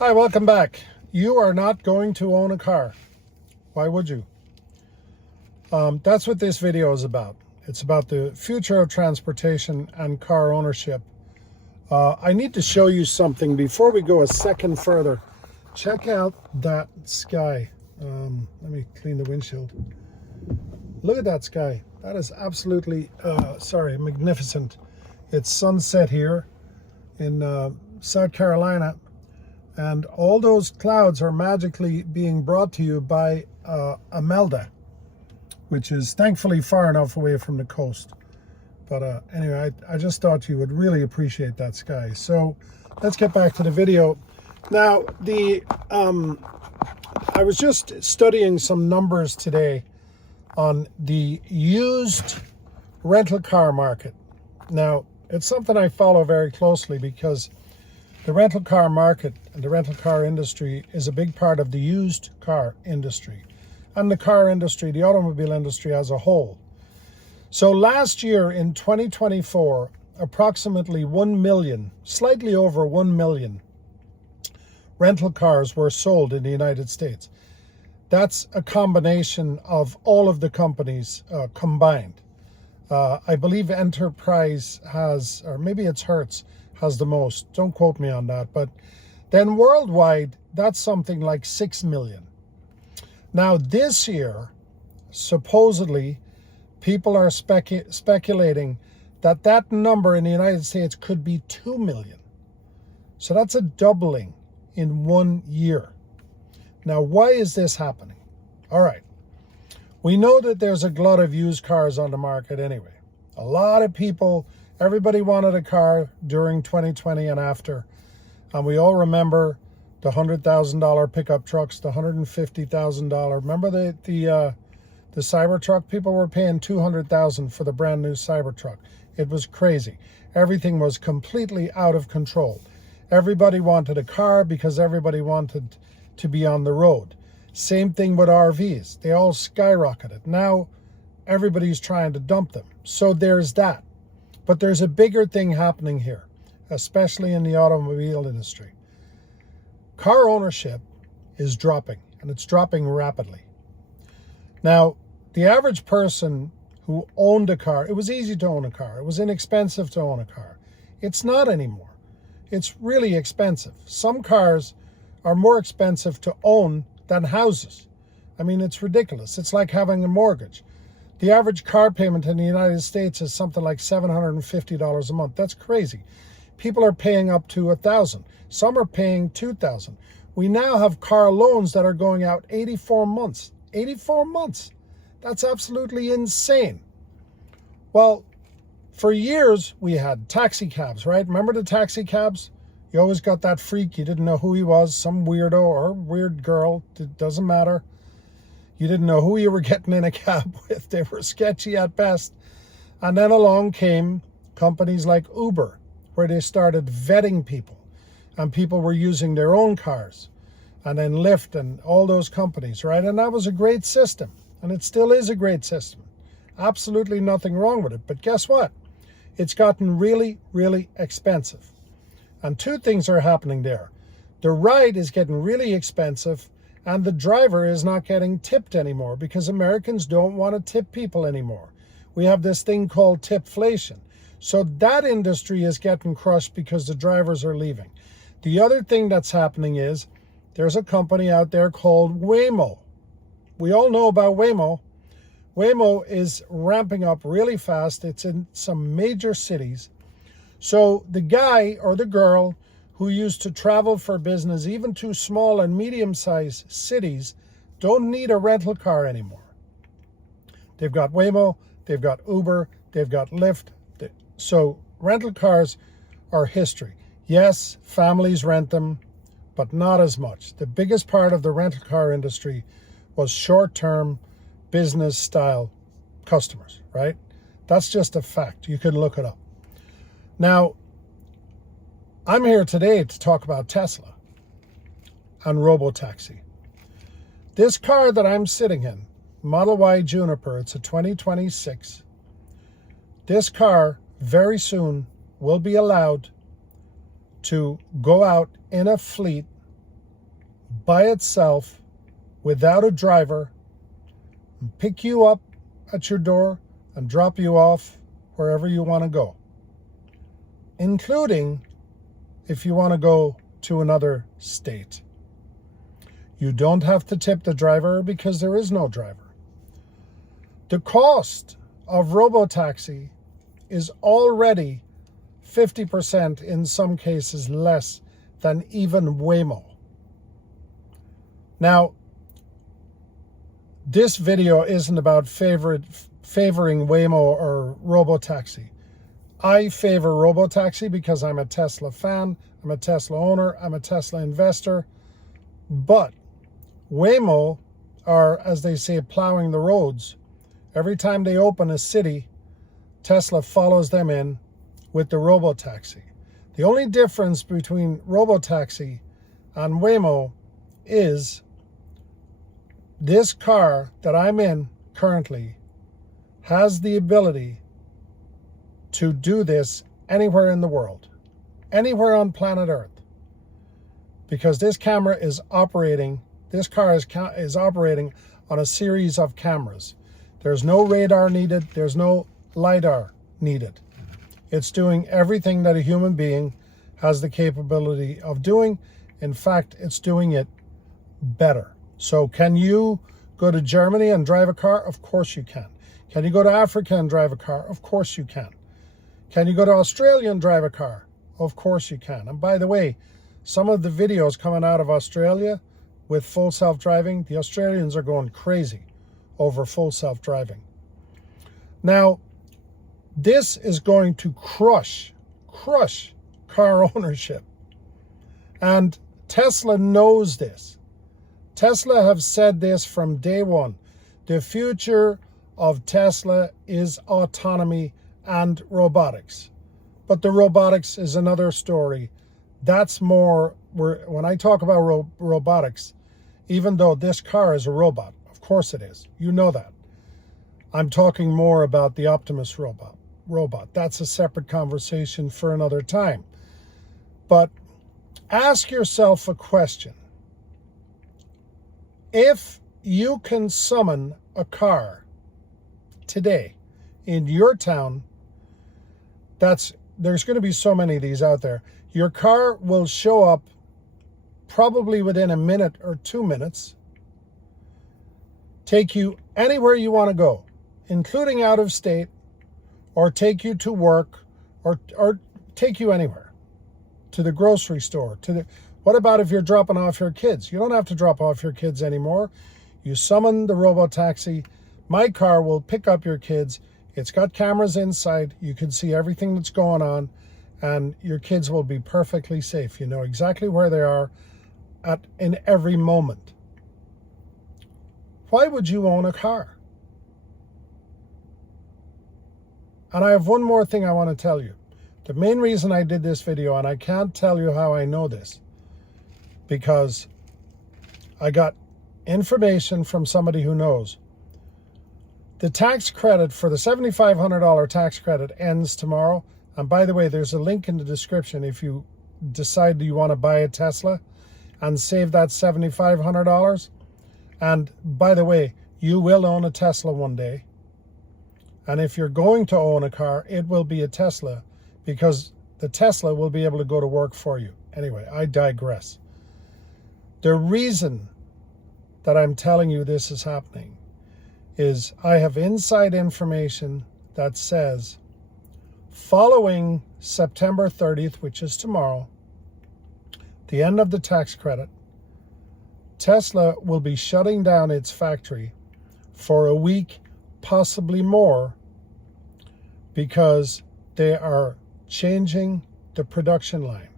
Hi, welcome back. You are not going to own a car. Why would you? That's what this video is about. It's about the future of transportation and car ownership. I need to show you something before we go a second further. Check out that sky. Let me clean the windshield. Look at that sky. That is absolutely, magnificent. It's sunset here in South Carolina. And all those clouds are magically being brought to you by Imelda, which is thankfully far enough away from the coast. But anyway, I just thought you would really appreciate that sky. So let's get back to the video. Now, I was just studying some numbers today on the used rental car market. Now, it's something I follow very closely because the rental car market and the rental car industry is a big part of the used car industry and the car industry, the automobile industry as a whole. So last year in 2024, approximately 1 million, slightly over 1 million rental cars were sold in the United States. That's a combination of all of the companies combined. I believe Enterprise has, or maybe it's Hertz, has the most. Don't quote me on that. But then worldwide, that's something like 6 million. Now this year, supposedly, people are speculating that that number in the United States could be 2 million. So that's a doubling in 1 year. Now, why is this happening? All right. We know that there's a glut of used cars on the market anyway. A lot of people, everybody wanted a car during 2020 and after. And we all remember the $100,000 pickup trucks, the $150,000. Remember the Cybertruck? People were paying $200,000 for the brand new Cybertruck. It was crazy. Everything was completely out of control. Everybody wanted a car because everybody wanted to be on the road. Same thing with RVs. They all skyrocketed. Now everybody's trying to dump them. So there's that. But there's a bigger thing happening here, especially in the automobile industry. Car ownership is dropping, and it's dropping rapidly. Now, the average person who owned a car, it was easy to own a car. It was inexpensive to own a car. It's not anymore. It's really expensive. Some cars are more expensive to own than houses. I mean, it's ridiculous. It's like having a mortgage. The average car payment in the United States is something like $750 a month. That's crazy. People are paying up to $1,000. Some are paying $2,000. We now have car loans that are going out 84 months. 84 months. That's absolutely insane. Well, for years we had taxi cabs, right? Remember the taxi cabs? You always got that freak. You didn't know who he was, some weirdo or weird girl. It doesn't matter. You didn't know who you were getting in a cab with. They were sketchy at best. And then along came companies like Uber, where they started vetting people. And people were using their own cars. And then Lyft and all those companies, right? And that was a great system. And it still is a great system. Absolutely nothing wrong with it. But guess what? It's gotten really, really expensive. And two things are happening there. The ride is getting really expensive, and the driver is not getting tipped anymore because Americans don't want to tip people anymore. We have this thing called tipflation. So that industry is getting crushed because the drivers are leaving. The other thing that's happening is there's a company out there called Waymo. We all know about Waymo. Waymo is ramping up really fast. It's in some major cities. So the guy or the girl who used to travel for business, even to small and medium-sized cities, don't need a rental car anymore. They've got Waymo, they've got Uber, they've got Lyft. So rental cars are history. Yes, families rent them, but not as much. The biggest part of the rental car industry was short-term business-style customers, right? That's just a fact. You can look it up. Now, I'm here today to talk about Tesla and robotaxi. This car that I'm sitting in, Model Y Juniper, it's a 2026. This car very soon will be allowed to go out in a fleet by itself without a driver and pick you up at your door and drop you off wherever you want to go, including if you want to go to another state. You don't have to tip the driver because there is no driver. The cost of robotaxi is already 50% in some cases less than even Waymo. Now, this video isn't about favoring Waymo or robotaxi. I favor robotaxi because I'm a Tesla fan, I'm a Tesla owner, I'm a Tesla investor. But Waymo are, as they say, plowing the roads. Every time they open a city, Tesla follows them in with the robotaxi. The only difference between robotaxi and Waymo is this car that I'm in currently has the ability to do this anywhere in the world, anywhere on planet Earth, because this car is operating on a series of cameras. There's no radar needed, there's no LiDAR needed. It's doing everything that a human being has the capability of doing. In fact, it's doing it better. So can you go to Germany and drive a car? Of course you can. Can you go to Africa and drive a car? Of course you can. Can you go to Australia and drive a car? Of course you can. And by the way, some of the videos coming out of Australia with full self-driving, the Australians are going crazy over full self-driving. Now, this is going to crush car ownership. And Tesla knows this. Tesla have said this from day one. The future of Tesla is autonomy and robotics. But the robotics is another story. That's more, when I talk about robotics, even though this car is a robot, of course it is, you know that. I'm talking more about the Optimus robot. That's a separate conversation for another time. But ask yourself a question. If you can summon a car today in your town, there's going to be so many of these out there. Your car will show up probably within a minute or 2 minutes, take you anywhere you want to go, including out of state, or take you to work, or take you anywhere, to the grocery store, what about if you're dropping off your kids? You don't have to drop off your kids anymore. You summon the robotaxi. My car will pick up your kids. It's got cameras inside. You can see everything that's going on, and your kids will be perfectly safe. You know exactly where they are in every moment. Why would you own a car? And I have one more thing I want to tell you. The main reason I did this video, and I can't tell you how I know this, because I got information from somebody who knows. The tax credit for the $7,500 tax credit ends tomorrow. And by the way, there's a link in the description if you decide you want to buy a Tesla and save that $7,500. And by the way, you will own a Tesla one day. And if you're going to own a car, it will be a Tesla, because the Tesla will be able to go to work for you. Anyway, I digress. The reason that I'm telling you this is happening is I have inside information that says following September 30th, which is tomorrow, the end of the tax credit, Tesla will be shutting down its factory for a week, possibly more, because they are changing the production line.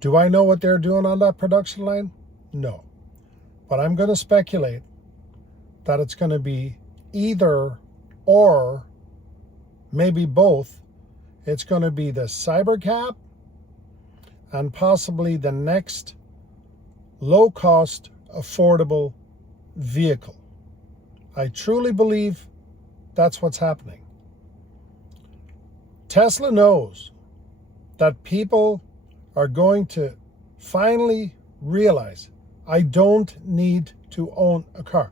Do I know what they're doing on that production line? No. But I'm going to speculate that it's going to be either or, maybe both. It's going to be the Cybercab and possibly the next low-cost, affordable vehicle. I truly believe that's what's happening. Tesla knows that people are going to finally realize I don't need to own a car.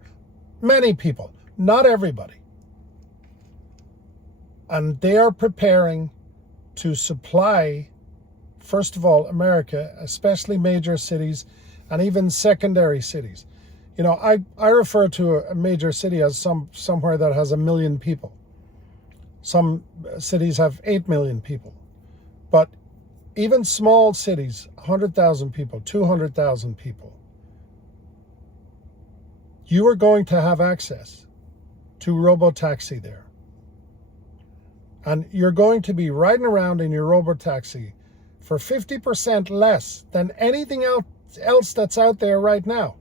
Many people, not everybody. And they are preparing to supply, first of all, America, especially major cities and even secondary cities. You know, I refer to a major city as somewhere that has 1 million people. Some cities have 8 million people. But even small cities, 100,000 people, 200,000 people, you are going to have access to robotaxi there. And you're going to be riding around in your robotaxi for 50% less than anything else that's out there right now.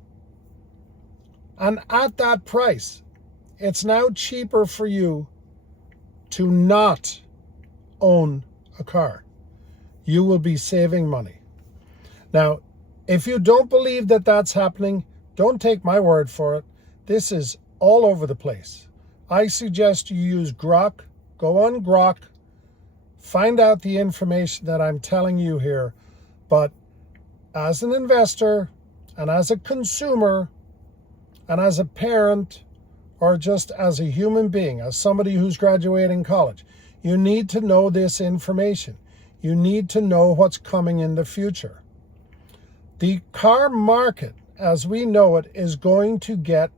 And at that price, it's now cheaper for you to not own a car. You will be saving money. Now, if you don't believe that that's happening, don't take my word for it. This is all over the place. I suggest you use Grok. Go on Grok. Find out the information that I'm telling you here. But as an investor and as a consumer and as a parent or just as a human being, as somebody who's graduating college, you need to know this information. You need to know what's coming in the future. The car market, as we know it, is going to get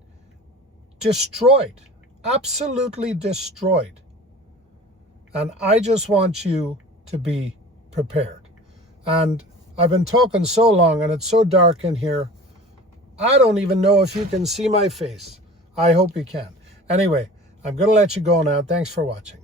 destroyed, absolutely destroyed. And I just want you to be prepared. And I've been talking so long and it's so dark in here, I don't even know if you can see my face. I hope you can. Anyway, I'm going to let you go now. Thanks for watching.